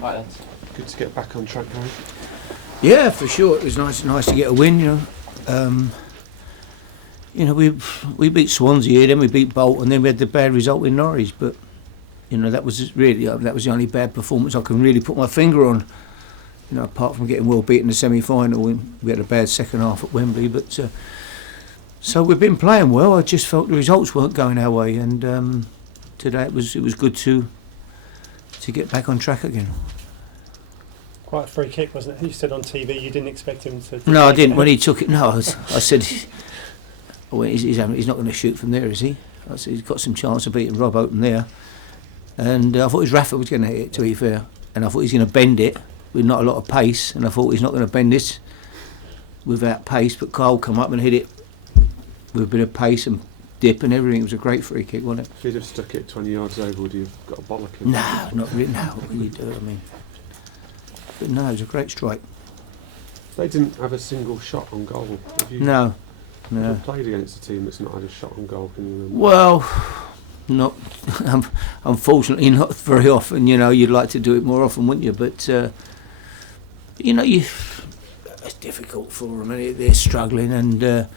Right, good to get back on track, Harry. Yeah, for sure. It was nice to get a win. We beat Swansea, then we beat Bolton, then we had the bad result in Norwich. But that was the only bad performance I can really put my finger on. Apart from getting well beaten in the semi-final, we had a bad second half at Wembley. But so we've been playing well. I just felt the results weren't going our way, and today it was good to get back on track again. Quite a free kick, wasn't it? You said on TV you didn't expect him to. No, I didn't. When he took it, I said, he's not going to shoot from there, is he? I said he's got some chance of beating Rob Oaten there, and I thought Rafael was going to hit it. To be fair, and I thought he's going to bend it with not a lot of pace, and I thought he's not going to bend this without pace. But Carl come up and hit it with a bit of pace and dip and everything. It was a great free kick, wasn't it? If he'd have stuck it 20 yards over, would you have got a bollock him? No, not really. No, what can you do? But no, it was a great strike. They didn't have a single shot on goal. No. Have you played against a team that's not had a shot on goal? Can you remember? Well, not unfortunately not very often. You'd like to do it more often, wouldn't you? But it's difficult for them. They're struggling, and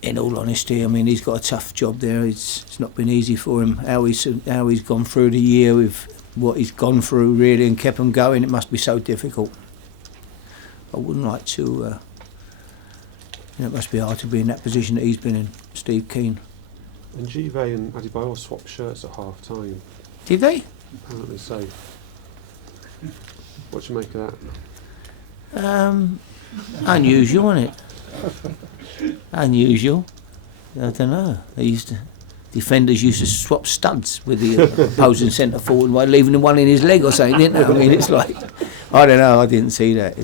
in all honesty, he's got a tough job there. It's not been easy for him. How he's gone through the year with what he's gone through, really, and kept him going. It must be so difficult. I wouldn't like to. It must be hard to be in that position that he's been in. Steve Keane. And Give and Adebayor swapped shirts at half time. Did they? Apparently so. What do you make of that? Unusual, isn't it? Unusual. I don't know. Defenders used to swap studs with the opposing centre forward while leaving the one in his leg or something, didn't they? It's like, I don't know. I didn't see that.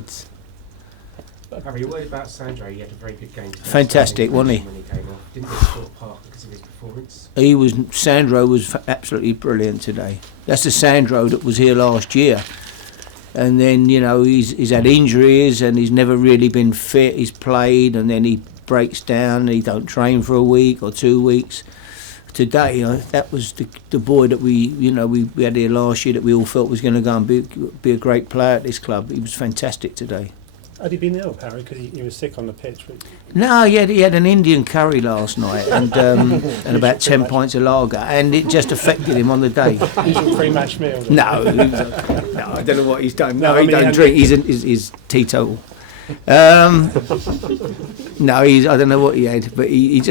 Harry, you're worried about Sandro. He had a very good game today. Fantastic, wasn't he? When he came off, didn't get short part because of his performance. Sandro was absolutely brilliant today. That's the Sandro that was here last year. And then, he's had injuries and he's never really been fit. He's played and then he breaks down and he don't train for a week or 2 weeks. Today, that was the boy that we had here last year that we all felt was going to go and be a great player at this club. He was fantastic today. Had he been ill, Harry, because he was sick on the pitch? No, he had an Indian curry last night and about 10 pints of lager, and it just affected him on the day. Usual pre-match meal? No, I don't know what he's done. No, he don't drink. He's teetotal. No, I don't know what he had, but he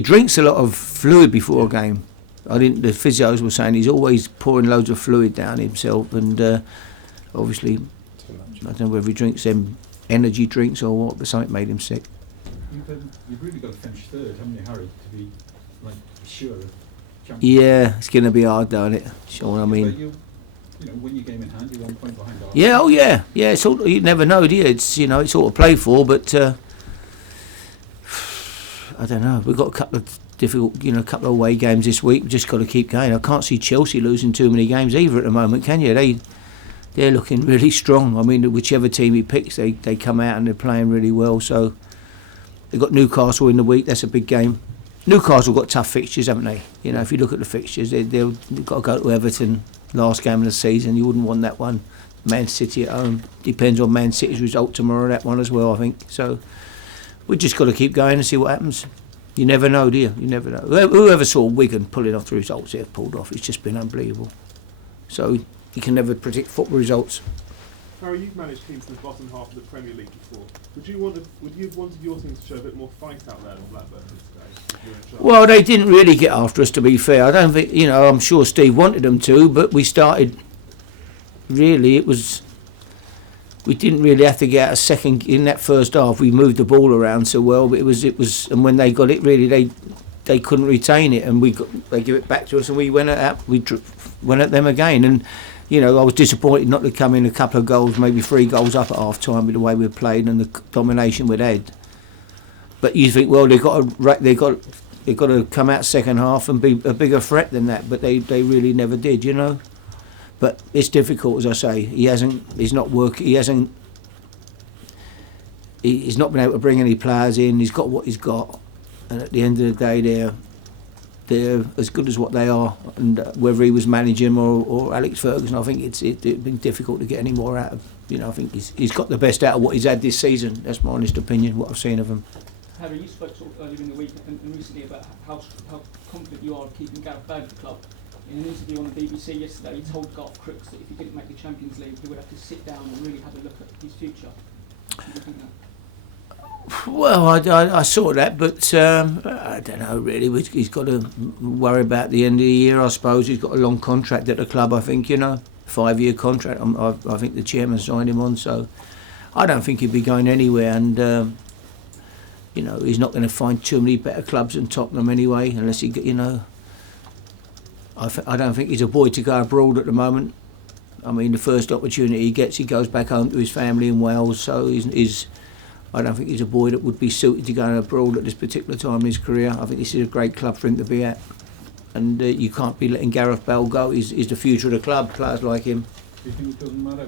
drinks a lot of fluid before a game. The physios were saying he's always pouring loads of fluid down himself, and obviously. I don't know whether he drinks them energy drinks or what, but something made him sick. You've really got to finish third, haven't you, Harry, to be sure of championship? Yeah, it's going to be hard, don't it? Sure, But you win your game in hand, you're 1 point behind. Yeah, yeah. It's all, you never know, do you? It's it's all to play for, but I don't know. We've got a couple of difficult, couple of away games this week. We've just got to keep going. I can't see Chelsea losing too many games either at the moment, can you? They're looking really strong. Whichever team he picks, they come out and they're playing really well. So they've got Newcastle in the week. That's a big game. Newcastle got tough fixtures, haven't they? If you look at the fixtures, they've got to go to Everton last game of the season. You wouldn't want that one. Man City at home. Depends on Man City's result tomorrow, that one as well, I think. So we've just got to keep going and see what happens. You never know, do you? You never know. Whoever saw Wigan pulling off the results they've pulled off, it's just been unbelievable. So you can never predict football results. Harry, you've managed teams in the bottom half of the Premier League before. Would you have wanted your team to show a bit more fight out there than Blackburn did today? Well, they didn't really get after us, to be fair. I don't think, I'm sure Steve wanted them to, but we started, really, we didn't really have to get a second, in that first half, we moved the ball around so well, but it was, and when they got it, really, they couldn't retain it, and they give it back to us, and we went at them again, and I was disappointed not to come in a couple of goals, maybe 3 goals up at half time with the way we played and the domination we'd had. But you think, well, they've got to come out second half and be a bigger threat than that, but they really never did, But it's difficult, as I say. He's not been able to bring any players in. He's got what he's got. and at the end of the day, they're as good as what they are. And whether he was managing or Alex Ferguson, I think it'd been difficult to get any more out of. I think he's got the best out of what he's had this season. That's my honest opinion, what I've seen of him. Harry, you spoke sort of earlier in the week and recently about how confident you are of keeping Gareth Bale at the club. In an interview on the BBC yesterday, you told Garth Crooks that if he didn't make the Champions League, he would have to sit down and really have a look at his future. Do you think that? Well, I saw that, but I don't know really. He's got to worry about the end of the year, I suppose. He's got a long contract at the club, I think, 5-year contract. I think the chairman signed him on, so I don't think he'd be going anywhere. And he's not going to find too many better clubs than Tottenham anyway, unless he, I don't think he's a boy to go abroad at the moment. I mean, the first opportunity he gets, he goes back home to his family in Wales. So I don't think he's a boy that would be suited to going abroad at this particular time in his career. I think this is a great club for him to be at. And you can't be letting Gareth Bale go. He's the future of the club, players like him. Do you think it doesn't matter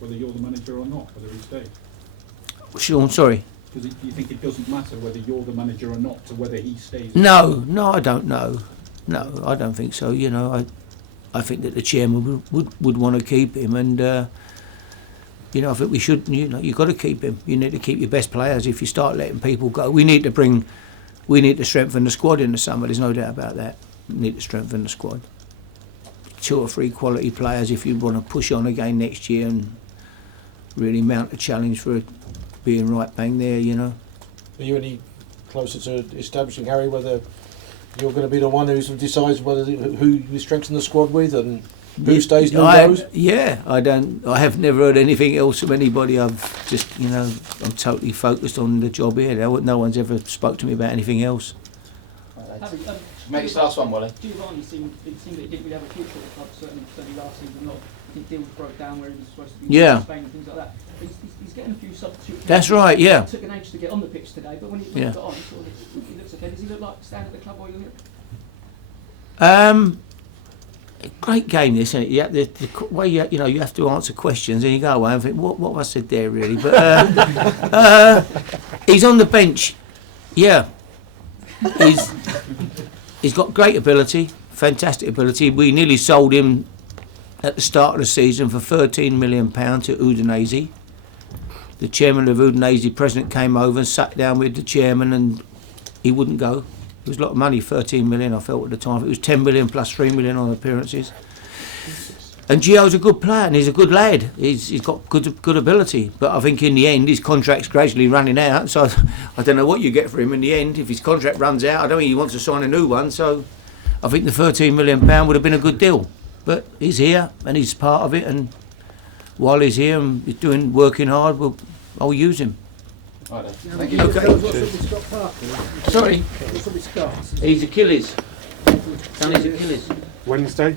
whether you're the manager or not, whether he stays? Sean, sorry? Do you think it doesn't matter whether you're the manager or not to whether he stays? No, I don't know. No, I don't think so. I think that the chairman would want to keep him, and I think we should. You've got to keep him. You need to keep your best players. If you start letting people go, we need to strengthen the squad in the summer. There's no doubt about that. We need to strengthen the squad. 2 or 3 quality players if you want to push on again next year and really mount a challenge for being right bang there. Are you any closer to establishing, Harry, whether you're going to be the one who decides who you strengthen the squad with and who stays and who goes? Yeah, I have never heard anything else from anybody. I've just, I'm totally focused on the job here. No one's ever spoke to me about anything else. Harry, Make this last one, Wally. Giovanni seemed that he didn't really have a future at the club, certainly last season. I think deals broke down where he was supposed to be in Spain and things like that. He's getting a few substitutes. That's right, yeah. It took an age to get on the pitch today, but when he got on, he looks okay. Does he look like staying at the club while you're here? Great game, this, isn't it? Yeah, the way you have to answer questions and you go away and think, what have I said there, really? But he's on the bench. Yeah, he's got great ability, fantastic ability. We nearly sold him at the start of the season for £13 million to Udinese. The chairman of Udinese, president, came over and sat down with the chairman, and he wouldn't go. It was a lot of money, 13 million, I felt at the time. It was 10 million plus 3 million on appearances. And Gio's a good player and he's a good lad. He's got good ability. But I think in the end his contract's gradually running out. So I don't know what you get for him in the end. If his contract runs out, I don't think he wants to sign a new one. So I think the £13 million would have been a good deal. But he's here and he's part of it. And while he's here and he's working hard, I'll use him. Right, Thank you. Okay. Sorry? He's Achilles. Done his Achilles. Wednesday?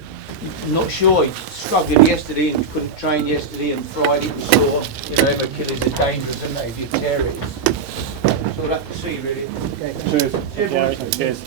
Not sure. He struggled yesterday and couldn't train yesterday, and Friday was sore. Them Achilles are dangerous, aren't they? If you tear it, it's all have to see, really. Okay. Cheers. Cheers.